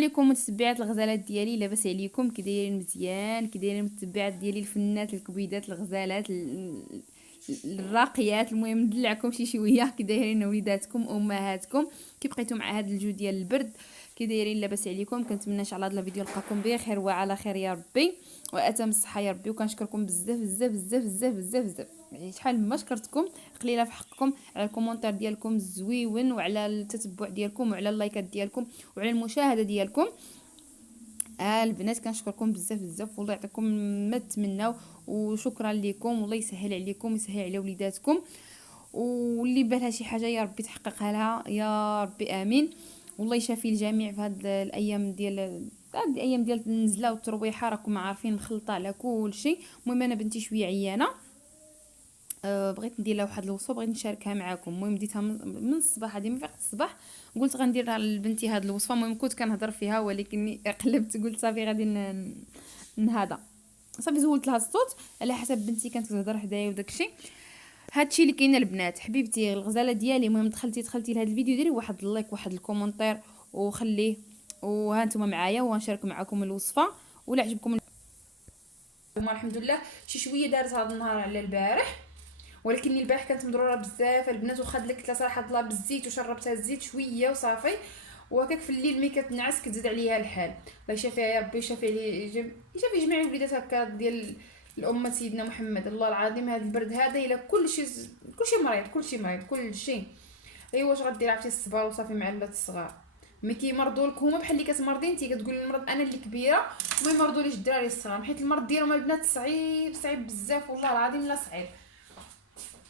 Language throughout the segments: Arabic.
عليكم متتبعات الغزالات ديالي، لاباس عليكم؟ كي دايرين؟ مزيان. كي دايرين متتبعات ديالي الفنات الكبيدات الغزالات الراقيات؟ المهم ندلعكم شي شويه. كي دايرين وليداتكم امهاتكم؟ كي بقيتوا مع هذا الجو ديال البرد؟ كي دايرين؟ لاباس عليكم؟ كنتمنى ان شاء الله هذا الفيديو نلقاكم بخير وعلى خير يا ربي واتم الصحه يا ربي. وكنشكركم بزاف بزاف بزاف بزاف بزاف بزاف، يعني شحال ما شكرتكم قليله في حقكم، على الكومونتير ديالكم الزويون وعلى التتبع ديالكم وعلى اللايكات ديالكم وعلى المشاهده ديالكم. البنات كنشكركم بزاف بزاف، والله يعطيكم ما تمناو، وشكرا لكم، والله يسهل عليكم ويسهل على وليداتكم، واللي بالها شي حاجه يا ربي تحققها لها يا ربي امين. والله يشافي الجميع في هاد الايام ديال هاد الايام ديال النزله والترويحه، راكم عارفين مخلطه على كل شيء. المهم انا بنتي شويه عيانه، بغيت ندير لها واحد الوصفه، بغيت نشاركها معكم. المهم ديتها من الصباح، هذه من فيق الصباح قلت غندير لبنتي هاد الوصفه. المهم كنت كنهضر فيها ولكني قلبت قلت صافي غادي هذا صافي زولت لها الصوت على حسب بنتي كانت كتهضر حدايا وداكشي. هادشي اللي كاين البنات حبيبتي الغزاله ديالي. المهم دخلتي لهاد الفيديو، ديري واحد اللايك واحد الكومونتير وخليه، وها نتوما معايا وغنشارك معكم الوصفه ولا عجبكم. الحمد لله شي شويه دارت هذا النهار على البارح، ولكن البارح كانت مضروره بزاف البنات، وخا دلكت صراحه الله بالزيت وشربتها الزيت شويه وصافي. وهكاك في الليل ملي كتنعس كتزيد عليها الحال. الله يشافيها يا ربي، يشافي جميع الوليدات هكا ديال الامه سيدنا محمد. الله العظيم هذا البرد هذا الا كلشي مريض، كلشي. ايوا واش غدير؟ عرفتي الصبر وصافي مع الولاد الصغار ملي كيمرضوا لك هما بحال اللي كتمرضي انت، كتقولي للمرض انا اللي كبيره وما يمرضوليش الدراري الصغار، حيت المرض ديالهم البنات صعيب بزاف، والله العظيم لا صعيب.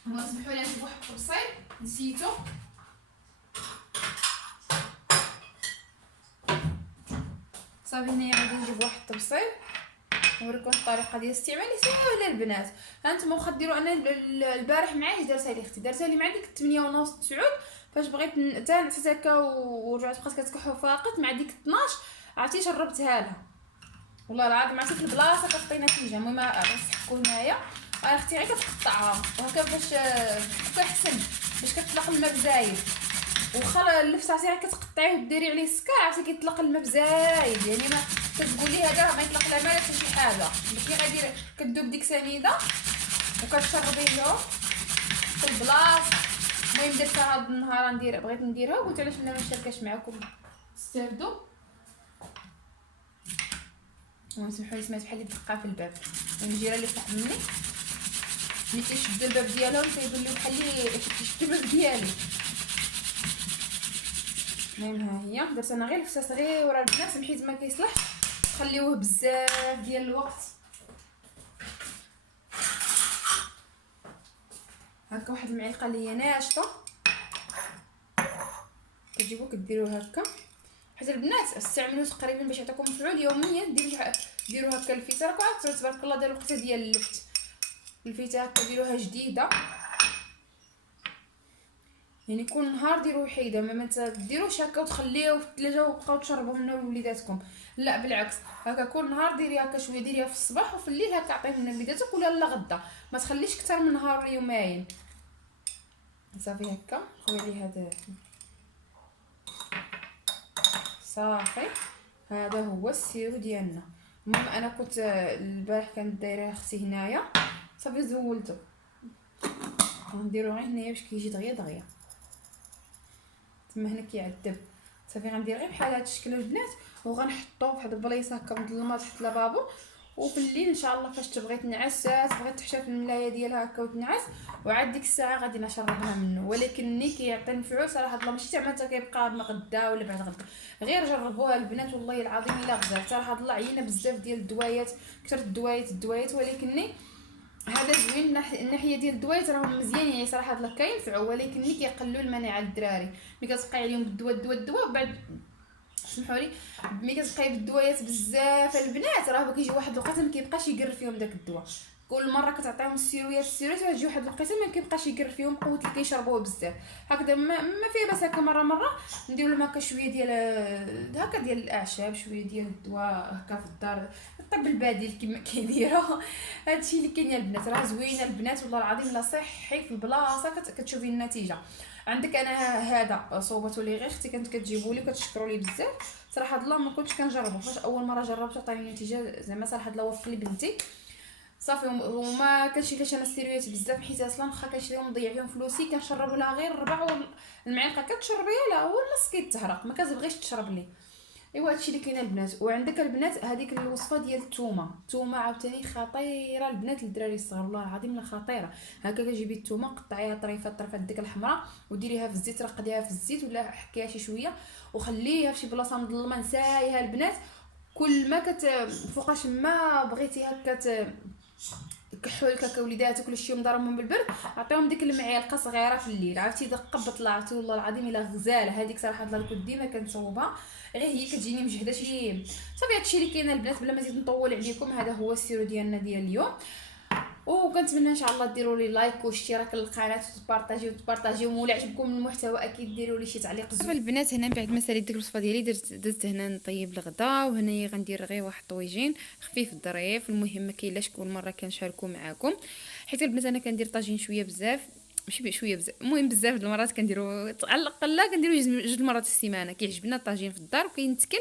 هما سمحوا لي نجيب واحد الطبسيل نسيتو. صافي هنايا غادي نجيب واحد الطبسيل نوريكم الطريقه ديال الاستعمال ساهله البنات. هانتوما واخا ديروا. انا البارح معايا دارتها لي اختي، دارتها لي مع ديك 8 ونص 9 فاش بغيت حتى نعست هكا ورجعت بقات كتكح وفاقت مع ديك 12 عرفتي شربتها لها. والله العظيم عرفتي في البلاصه كطينا فيها. المهم غنسحقوا هنايا اختي غير كتقطعها وهكا باش كتحسن باش كتطلق الماء بزايد، وخا اللفت عرفتي كتقطعيه وديري عليه السكر عرفتي كيطلق الماء بزايد، يعني ما كتقولي هذا ما يطلق لا ماء لا شي حاجه. كي غادي كدوب ديك سنيده وكتشربيهم في البلاصه. المهم درتها هذا النهار بغيت نديرها وقلت علاش ما نشاركهاش معكم استافدوا. وسمحوا لي سمعت بحال اللي دقه في الباب، الجيران اللي فوق مني ملي كيشدوا الباب ديالهم كيقول لي بحال اللي كيشدوا الباب ديالي. المهم ها هي درت انا غير لفته صغيره البنات حيت ما كيصلحش خليوه بزاف ديال الوقت. هكا واحد المعلقه اللي هي ناشفه كتجيبو كديروه هكا، حيت البنات استعملوه تقريبا باش يعطيكم مفعول يوميا. ديروا هكا الفيته، راكم عارفين تبارك الله دار الوقت ديال اللفت الفيته هكا ديروها جديده، يعني كل نهار ديروا وحيده، ما تديروش هكا وتخليوه في الثلاجه وبقاو تشربوا منه لوليداتكم. لا بالعكس، هكا كل نهار ديري هكا شويه، ديريها في الصباح وفي الليل هكا عطيه من وليداتك ولا لا غدا، ما تخليش اكثر من نهار يومين. صافي هكا خوي عليه هذا صافي. هذا هو السيرو ديالنا. المهم انا كنت البارح كانت دايره اختي هنايا صافي زولته، غنديرو غير هنايا باش كيجي دغيا تما هنا كيعذب. صافي غندير غير بحال هاد الشكل البنات وغنحطوه فواحد البلايصه هكا مظلمه تحت لابابو، وفي الليل ان شاء الله فاش تبغي تنعس تبغي تحشى في الملايه ديالها هكا وتنعس، وعاد ديك الساعه غادي نشربها منه. ولكن ملي كيعطي المفعول صراحه الله ماشي زعما حتى كيبقى غدا ولا بعد غدا، غير جربوها البنات والله العظيم الا غزال. صراحه الله عينا بزاف ديال الدوايات، كثرت الدوايات ولكن هذا زوين. الناحيه ديال الدوايات راهم مزيانين يعني صراحه الله كينفعوا، ولكن ملي كيقلوا المناعه للدراري ملي كتبقاي عليهم بالدواء بعد سمحوا لي ملي كتبقاي بالدوايات بزاف البنات راه كيجي واحد الوقت ما كيبقاش يقر فيهم داك الدواء. كل مره كتعطيهم السيرويات وتجي واحد الوقيته ما كيبقاش يقر فيهم قوه اللي كيشربوه بزاف هكذا ما فيه بس هكا مره ندير لهم هكا شويه ديال هكا ديال الاعشاب شويه ديال الدواء هكا في الدار الطب البديل كما كيديروا هادشي اللي كاين يا البنات راه زوينه البنات والله العظيم لا صحي في البلاصه كتشوفي النتيجه عندك انا هذا صوبته لي غير اختي كانت كتجيبوا لي وكتشكروا لي بزاف صراحه الله ما كنتش كنجربه فاش اول مره جربته عطاني نتيجه زعما صراحه الله وفق لي بنتي صافي وما كنشريش انا السيريات بزاف حيت اصلا واخا كنشريهم نضيع فيهم فلوسي كنشرب لها غير ربع المعلقه كتشربيها لا هو النص كيتهرق ما كتبغيش تشرب لي ايوا هادشي اللي كاين البنات وعندك البنات هذيك الوصفه ديال الثومه عاوتاني خطيره البنات للدراري الصغار والله العظيم لا خطيره هكا كتجيبي الثومه قطعيها طريفات ديك الحمراء وديريها في الزيت رقديها في الزيت ولا حكيها شي شويه وخليها في شي بلاصه مظلمه نسايها البنات كل ما فوقاش ما بغيتي هكا كحول كاكا وليداتك كل شيء مضربهم بالبرد عطيهم ديك المعلقه صغيره في الليل عرفتي دقه طلعتي والله العظيم الا غزاله هذيك صراحه الله كنت ديما كنصوبها غير هي كتجيني مجهده شي صافي هادشي اللي كاين البنات بلا ما نزيد نطول عليكم هذا هو السيرو ديالنا ديال اليوم وكنتمنى ان شاء الله ديروا لي لايك واشتراك للقناه وتبارطاجيو ولا عجبكم المحتوى اكيد ديروا لي شي تعليق زوين البنات هنا بعد ما ساليت ديك الوصفه ديالي درت هنا نطيب الغدا وهنايا غندير غير واحد الطويجين خفيف ظريف المهم ما كاين لاش كل مره كنشاركو معاكم حيت البنات انا كندير طاجين شويه بزاف ماشي شويه بزاف المهم بزاف د المرات كنديرو على الاقل كنديرو جوج مرات في السيمانه كيعجبنا الطاجين في الدار وكينتكل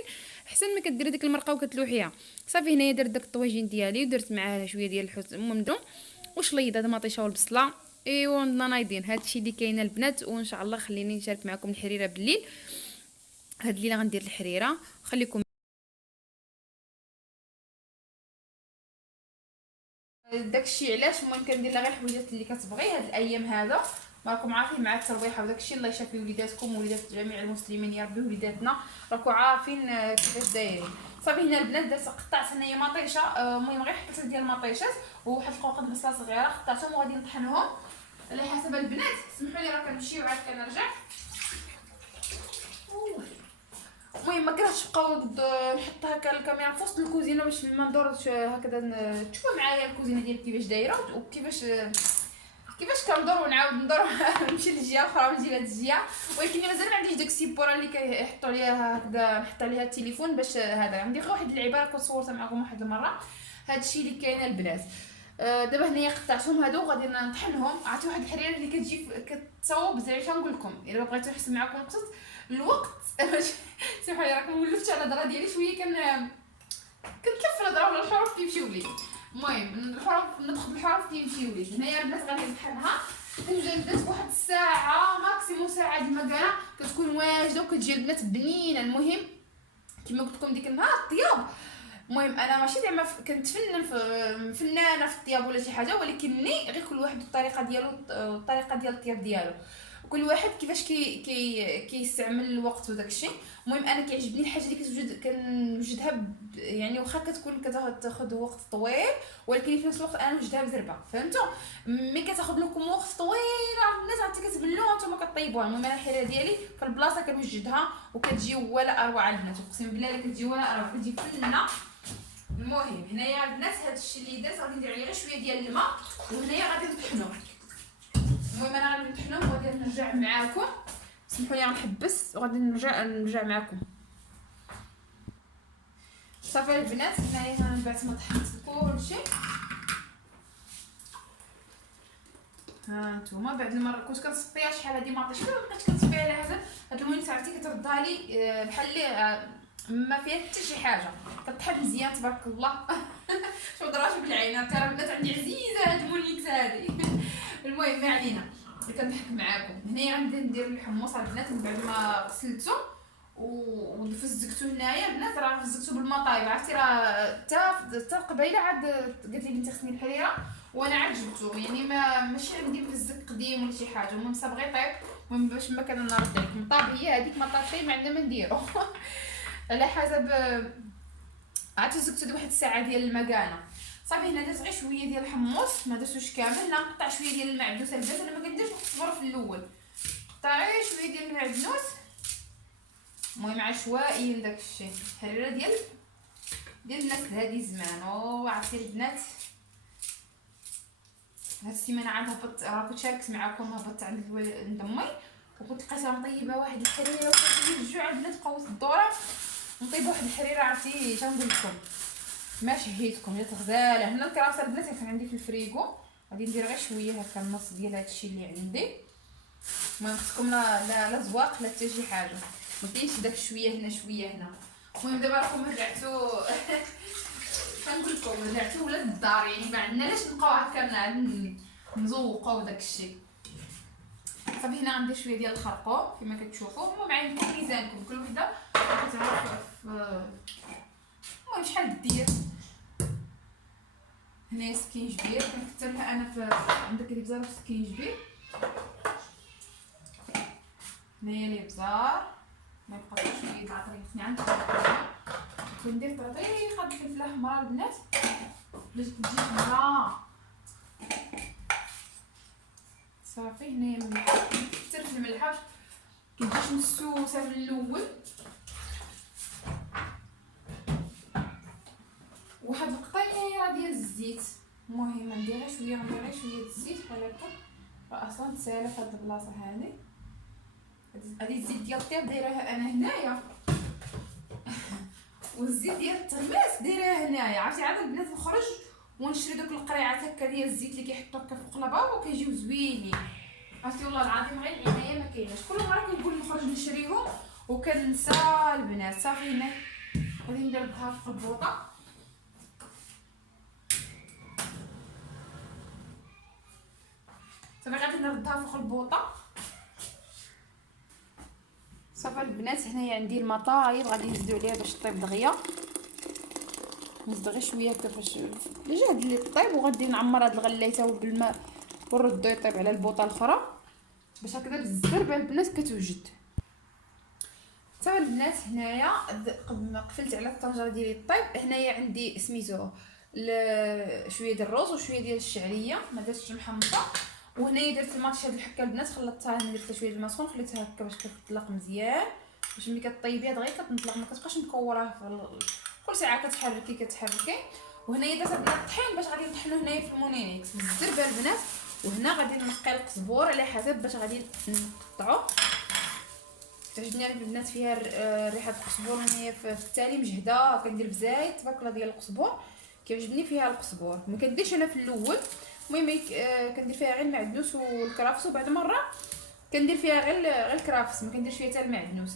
احسن ما كديري ديك المرقه وكتلوحيها صافي هنايا درت داك الطويجين ديالي ودرت معاه شويه ديال الحوت المهم وشليض هذا مطيشه والبصله ايوا نايضين هادشي اللي كاين البنات وان شاء الله خليني نشارك معكم الحريره بالليل هاد الليله غندير الحريره خليكم داكشي علاش المهم كندير لها غير الحويجات اللي كتبغي هاد الايام هذا راكم عارفين مع الترويحه وداكشي الله يشافي وليداتكم ووليدات جميع المسلمين يا ربي وليداتنا راكم عارفين كيفاش دايرين صافي هنا البنات درت قطعت هنايا مطيشه المهم غير حطيت ديال المطيشات وواحد القوقه بصله صغيره قطعتهم وغادي نطحنهم على حسب البنات سمحوا لي راه كنمشي وعاد كنرجع المهم ما كرهتش بقاو نحط هكا الكاميرا في وسط الكوزينه باش ما ندورش هكذا تشوفوا معايا الكوزينه ديالي كيفاش دايره وكيفاش كندور ونعاود ندور نمشي للجهه الاخرى ونجي لهاد الجهه ولكن مازال ما عنديش داك السيبوره اللي كيحطوا عليها هكذا نحط عليها التليفون باش هذا عندي غير واحد العباره كنت صورتها معكم واحد المره هادشي اللي كاين البنات دابا هنايا قطعتهم هادو وغادي نطحنهم عرفتي واحد الحريره اللي كتجي كتصاوب زعما نقول لكم الا بغيتو نحسب معكم الوقت سمحوا لي راكم ولفت على الهضره ديالي شويه كنتلف الهضره ولا الحروف كيمشيو لي المهم الحروف ندخل بالحروف كيمشيو لي هنايا البنات غادي نطحنها كنجي البنات بواحد الساعه ماكسيموم ساعه ديما كاع كتكون واجده وكتجي البنات بنينه المهم كما قلت لكم ديك النهار الطياب المهم انا ماشي زعما كنتفنن فنانه في الطياب ولا شي حاجه ولكنني غير كل واحد الطريقه ديالو الطريقه ديال الطياب ديالو كل واحد كيفاش كيستعمل الوقت وداك الشيء المهم انا كيعجبني الحاجه اللي كنوجدها يعني واخا كتكون كتاخذ وقت طويل ولكن في نفس الوقت انا نوجدها بزربه فهمتوا ملي كتاخذ لكم وقت طويل الناس عرفتي كتبلوها نتوما كطيبوها المهم انا الحريره ديالي في البلاصه كنوجدها وكتجي ولا اروع البنات اقسم بالله الا كتجي ولا اروع كتجي فنه المهم هنايا البنات هذا الشيء اللي درت غادي ندير عليه غير شويه ديال الماء وهنايا غادي نطحنو المهم انا غادي نطحنهم وغادي نرجع معاكم سمحوا لي غنحبس وغادي نرجع معاكم صافي البنات هنايا من بعد ما طحنت كلشي ها نتوما بعد المره كنت كنصفيها شحال هادي ما عرفتش بقيت كنصفيها على حسب هاد المهم عرفتي كتردها لي بحال اللي ما فيها حتى شي حاجه كطحن مزيان تبارك الله شو دراش بالعينات ترى البنات عندي عزيزه هاد المونيكس هادي المهم ما علينا كنضحك معاكم هنايا غنبدا ندير الحمص البنات من بعد ما غسلته وفزقته هنايا البنات راه فزقته بالماء طايب عرفتي راه حتى قبيله عاد قالت لي بنتي خصني الحريره وانا عاد جبته يعني ماشي عندي مفزق قديم ولا شي حاجه المهم صابغي طيب المهم باش ما كان نرد عليكم طاب هي هذيك ما طاب شي ما عندنا ما نديرو على حسب عاد فزقته واحد الساعه ديال المكانه صافي هنا درت غير شويه ديال الحمص ما درتوش كامل هنا نقطع شويه ديال المعدنوس البنات انا ما كنديرش الصبر في الاول قطع غير شويه ديال المعدنوس المهم عشوائيا داك الشيء الحريره ديال الناس هذه زمان عرفتي البنات هاد السيمانه عاد هبطت، راه كنت شاركت معكم، هبطت عند امي وكنت لقيتها مطيبه واحد الحريره وكنت الجوع البنات قوت الدوره نطيب واحد الحريره. عرفتي شنقول لكم، ما شهيتكم يا غزاله. هنا الكراسه البنات كان عندي في الفريغو، غادي ندير غير شويه هكا النص ديال هادشي اللي عندي. ما نخصكم لا زواق لا حتى شي حاجه، ما كاينش داك شويه هنا شويه هنا. المهم دابا راكم رجعتو كنقول لكم رجعتو ولاد الدار، يعني ما عندنا علاش نبقاو هكا نزوقوا داك الشيء. صافي هنا غندير شويه ديال الخرقوم كما كتشوفوا. المهم عندكم ميزانكم، كل وحده كتعرف المهم شحال دير. هنايا سكينجبير كنكثر لها انا في عندك الابزار والسكينجبير. هنايا الابزار ما يبقاش شويه العطريه عندي، كندير طريقه الفلفله حمراء البنات باش تجي حمراء. صافي هنايا الملح كثر في الملح كتجيش مسوسه من الاول. واحد القطيره ديال الزيت، المهم ندير غير شويه، غندير غير شويه الزيت بحال هكا، راه اصلا تسالى في هاد البلاصه هذه. هذه الزيت ديال الطيب دايرها انا هنايا والزيت ديال التغماس دايرها هنايا. عرفتي عاد البنات نخرج ونشري دوك القريعات هكا ديال الزيت اللي كيحطوا هكا فوق الباب وكيجيو زوينين. عرفتي والله العظيم غير العنايه ما كايناش، كل مره كنقول نخرج نشريهم وكنسى البنات. صافي هنا غادي ندير بها في البوطه. صافي غادي نردها فوق البوطه. صافي البنات هنايا عندي المطايب غادي نزيدو عليها باش طيب دغيا. نزيد غير شويه هكا باش لجهد اللي طيب، وغادي نعمر هاد الغليته بالماء ونردو يطيب على البوطه الاخرى باش هكذا بالزربه البنات كتوجد. صافي البنات هنايا قفلت على الطنجره ديالي الطيب. هنايا عندي سميتو شويه ديال الروز وشويه ديال الشعريه، ما درتش محمصه. وهنايا درت الماطيش هاد الحكه البنات خلطتها، درت شويه الماء سخون خليتها هكا باش كتطلق مزيان، باش ملي كطيبيها دغيا كتنطلق، ما كتبقاش مكوره كل ساعه كتحركي. وهنايا درت البنات الطحين باش غادي نطحنو هنايا في المونينيكس بالزربه البنات. وهنا غادي نقي القزبور على حسب باش غادي نقطعو. تعجبني البنات فيها ريحه القزبور هنايا في التالي مجهده، كندير بزايد تبارك الله ديال القزبور، كيعجبني فيها القزبور. ما كنديرش انا في الاول، المهم كندير فيها غير المعدنوس والكرافس، وبعد مره كندير فيها غير الكرافس، ما كنديرش فيها حتى المعدنوس.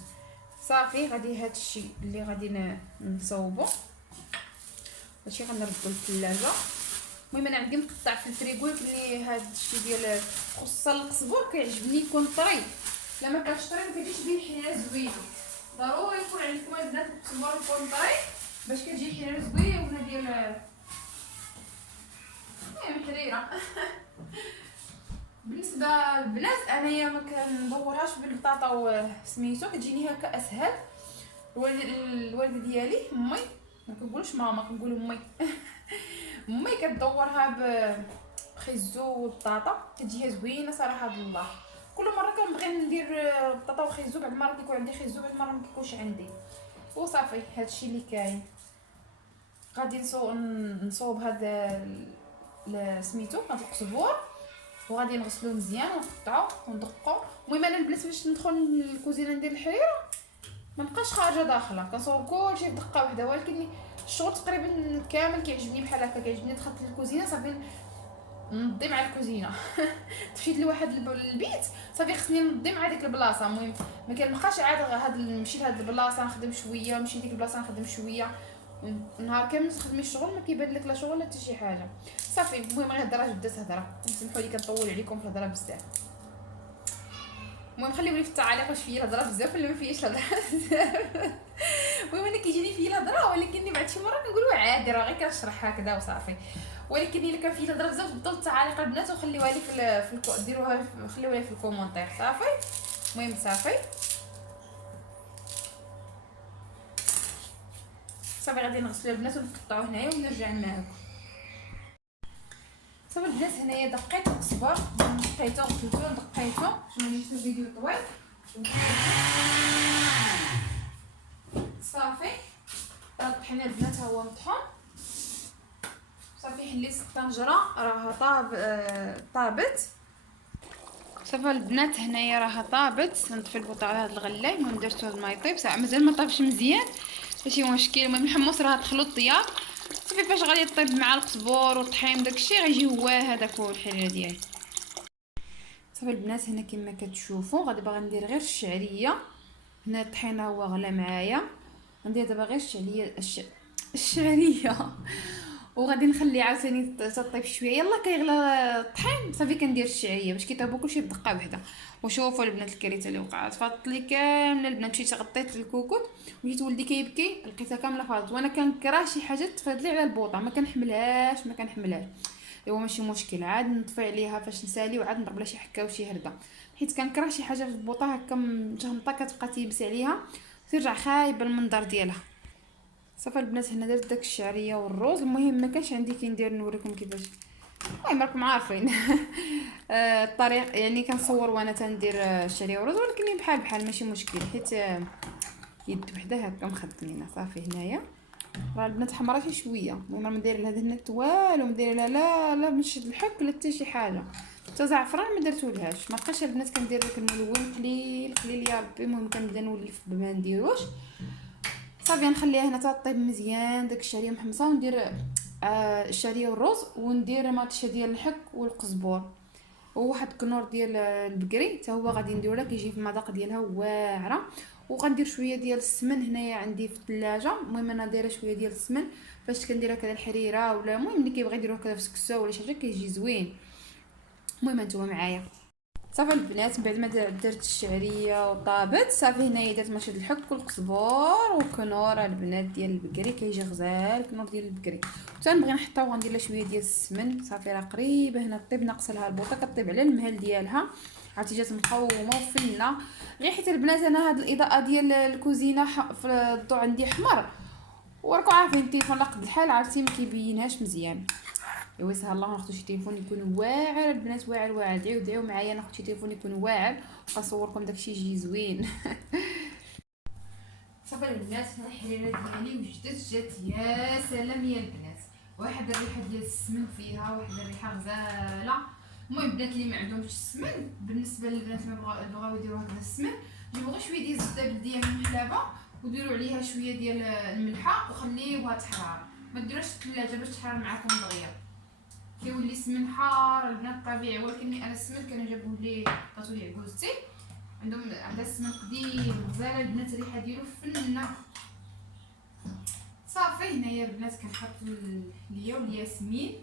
صافي غادي هادشي اللي غادي نصوبو، هادشي غنردو للثلاجه. المهم انا عندي مقطع في الفريغو، لكن هاد الشيء ديال خصوصا القزبور كيعجبني يكون طري، لما كانش طري ما كتجيش به الحياه زوينه. ضروري يكون عندكم البنات القزبور يكون طري باش كتجي الحياه زوينه ديال حريره. بالنسبه للبنات انايا ما كندورهاش بالبطاطا وسميتو، كتجيني هكا اسهل. الوالده ديالي امي، ما كنقولش ماما كنقول امي امي كدورها بخيزو والبطاطا كتجيها زوينه صراحه بالله. كل مره كنبغي ندير بطاطا وخيزو، بعد مره كيكون عندي خيزو، بعد مره ما كيكونش عندي. وصافي هادشي اللي كاين. غادي نصوب هذا سميتو هاد القزبور وغادي نغسلوه مزيان ونقطعوه وندقو. المهم انا البنات باش ندخل للكوزينه ندير الحريره ما نبقاش خارجه داخله، كنصور كلشي في دقه واحده. ولكن الشغل تقريبا كامل كيعجبني بحال هكا، كيعجبني دخلت للكوزينه صافي نضي مع الكوزينه. مشيت لواحد البيت صافي خصني نضي مع ديك البلاصه. المهم ما كنبقاش عاد نمشي لهاد البلاصه نخدم شويه، نمشي لديك البلاصه نخدم شويه، نهار كامل تخدمي الشغل ما كيبان لك لا شغل لا حتى شي حاجه. صافي المهم غير هضره بدات هضره، سمحوا لي كنطول عليكم في الهضره بزاف. المهم خليو لي في التعاليق واش فيا الهضره بزاف ولا ما فياش الهضره بزاف. المهم انا كيجيني فيا الهضره، ولكن بعد شي مره كنقولوا عادي راه غير كنشرح هكذا وصافي. ولكن الا كان فيا الهضره بزاف بدلوا التعاليق البنات وخليوها لي ديروها خليوها لي في الكومونتير. صافي المهم صافي غادي نغسلو البنات ونقطعوه هنايا ونرجع معاكم. صافي البنات هنايا دقيت القزبر، دقيتو غسلتو دقيتو باش ما يجيش الفيديو طويل. صافي الطحين البنات ها هو مطحون. صافي صافي حليت الطنجره راها طابت. صافي البنات هنايا راها طابت. نطفي البوطه على هاد الغلاي. المهم درتو هاد الماء يطيب ساعه مازال ما طابش مزيان ماشي مشكل. المهم الحمص راه دخلو الطياب صافي فاش غادي طيب مع القزبور والطحين داكشي غيجي هو هذاك هو الحريره ديالي. صافي البنات هنا كما كتشوفوا غادي باغا ندير غير الشعريه. هنا الطحين هو غلا معايا. غندير دابا غير الشعريه وغادي نخلي عاوتاني تطيب شويه. يلا كيغلى الطحين صافي كندير الشعريه باش كيطيبوا كلشي بدقه وحده. وشوفوا البنات الكارثه اللي وقعت فاضت لي كامله. البنات مشيت غطيت الكوكوط وجيت ولدي كيبكي لقيتها كامله فاضت وانا كنكره شي حاجه تفاد لي على البوطه ما كنحملهاش. ايوا ماشي مشكل عاد نطفي عليها فاش نسالي وعاد نضرب لها شي حكه وشي هرده حيت كنكره شي حاجه في البوطه هكا مجهمطه كتبقى تيبس عليها ترجع خايبه المنظر ديالها. صافي البنات هنا درت داك الشعريه والروز. المهم ما كانش عندي كي ندير نوريكم كيفاش. المهم راكم عارفين الطريق يعني كنصور وانا تندير الشعريه والروز ولكن بحال ماشي مشكل حيت يد وحده هكا مخدمينه. صافي هنايا راه البنات حمرا شي شويه. المهم ما داير لها هاد والو ما داير لها لا مش الحك لا حتى شي حاجه حتى زعفران ما درتولهاش. ما بقاش البنات كندير داك الملون قليل يا ربي. المهم كنبدا نولف بما نديروش. صافي نخليها هنا تطيب مزيان داك الشعريه محمصه وندير الشعريه والروز وندير ماتشه ديال الحك والقزبور وواحد كنور ديال البقري حتى هو غادي نديرو لها كيجي في المذاق ديالها واعره. وغندير شويه ديال السمن هنايا عندي في الثلاجه. المهم انا دايره شويه ديال السمن فاش كنديرها كذا الحريره ولا المهم اللي كيبغي يديروها كذا في سكسو ولا شي حاجه كيجي زوين. المهم نتوما معايا. صافي البنات بعد ما درت الشعريه وطابت صافي هنايا درت مشهد الحك والقزبور وكنور البنات ديال البقري كيجي غزال كنور ديال البقري. تنبغي نحطها وغندير لها شويه ديال السمن. صافي راه قريبه هنا طيب ناقصه لها البوطه كطيب على المهل ديالها عرفتي جات مقومه وفنه غير حيت البنات انا هاد الاضاءه ديال الكوزينه في الضو عندي احمر وراكم عارفين التليفون ناقد الحال عرفتي ما كيبينهاش مزيان. ايوا سهل الله ناخذ شي تليفون يكون واعر البنات واعر دعيو معايا ناخذ شي تليفون يكون واعر ونصوركم داكشي يجي زوين. صافي البنات الحريره ديالي وجدت جات يا سلام يا البنات. واحد الريحه ديال السمن فيها واحد الريحه غزاله. المهم البنات اللي ما عندهمش السمن بالنسبه للبنات اللي بغاو يديروا هذا السمن جيبوا غير شويه ديال الزبده بلديه محلابه وديروا عليها شويه ديال الملحه وخليوها تحرر. ما ديروش في الثلاجه باش تحرر معكم دغيا كيولي السمن حار البنات طبيعي. ولكن انا السمن كانوا جابوه لي عطاتو لي عكوزتي عندها السمن قديم غزاله البنات الريحه ديالو فنه. صافي هنايا البنات كنحط ليا والياسمين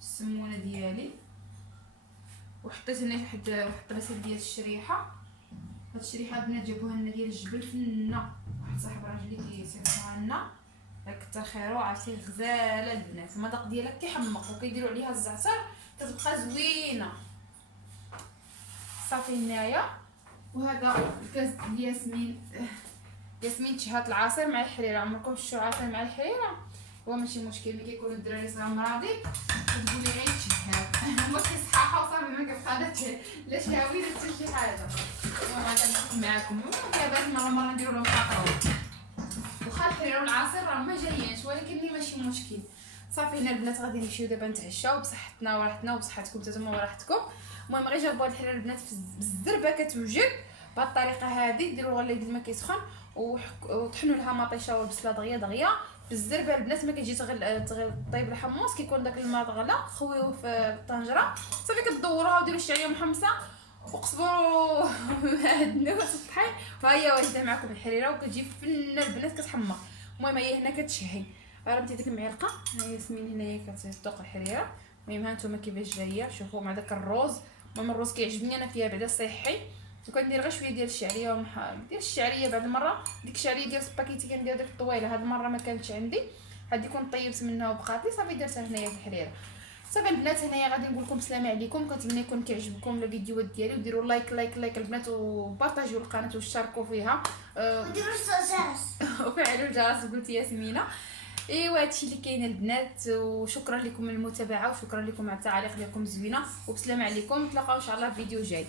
السمونه ديالي وحطيت هنا واحد الراسه ديال الشريحه. هاد الشريحه البنات جابوها لنا ديال الجبل فنه واحد صاحب راجلي كيصيفطوها لنا كتر خيرو عرفتي غزاله البنات. المذاق ديالها كيحمق وكيديروا عليها الزعتر كتبقى زوينه. صافي هنايا وهذا الكاس ديال ياسمين تشهات العصير مع الحريره. عمركم شفتوا عصير مع الحريره؟ هو ماشي مشكل ملي كيكونوا الدراري صغار مراضي كتقولي غير تشهات هما كيصحاحوا صافي ما كتبقى لا شهاوي لا حتى شي حاجه. المهم غنحكي معاكم دابا مره نديروا لهم قطره واخا الحريره والعصير راه ما جايينش ولكن ماشي مشكل. صافي هنا البنات غادي نمشيو دابا نتعشاو بصحتنا وراحتنا وبصحتكم نتوما وراحتكم. المهم غير جربوا هاد الحريره البنات بالزربه كتوجد بهاد الطريقه هذه. ديروا غير الماء كيسخن وطحنوا لها مطيشه والبصله دغيا بالزربه البنات ما كيجي طيب الحمص كيكون داك الماء غلا خويوه في الطنجره. صافي كدوروها وديروا الشعريه محمصه وقصبروا هاد النوس الطحين ها هي واجده معكم الحريره وكتجي فنه البنات كتحمر. المهم هي هنا كتشهي رمتي ديك المعلقه ها ياسمين هنايا كتطوق الحريره. المهم ها نتوما كيفاش جايه شوفوا مع داك الروز. المهم الروز كيعجبني انا فيها بعدا صحي وكندير غير شويه ديال الشعريه ديال الشعريه بعد المره ديك الشعريه ديال السباكيتي كندير ديك الطويله هاد المره ما كانتش عندي هادي كنت طيبت منها وبقات لي صافي درتها هنايا في الحريره. صافي البنات هنايا غادي نقول لكم السلام عليكم. كنتمنى يكون كيعجبكم الفيديوهات ديالي وديروا لايك البنات وبارطاجيو القناه واشتركوا فيها وديروا الجرس وفعلوا الجرس قلت ياسمينه. ايوا هادشي اللي كاين البنات وشكرا لكم من المتابعه وشكرا لكم على التعاليق ديالكم الزوينه وبسلام عليكم. نتلاقاو ان شاء الله في فيديو جاي.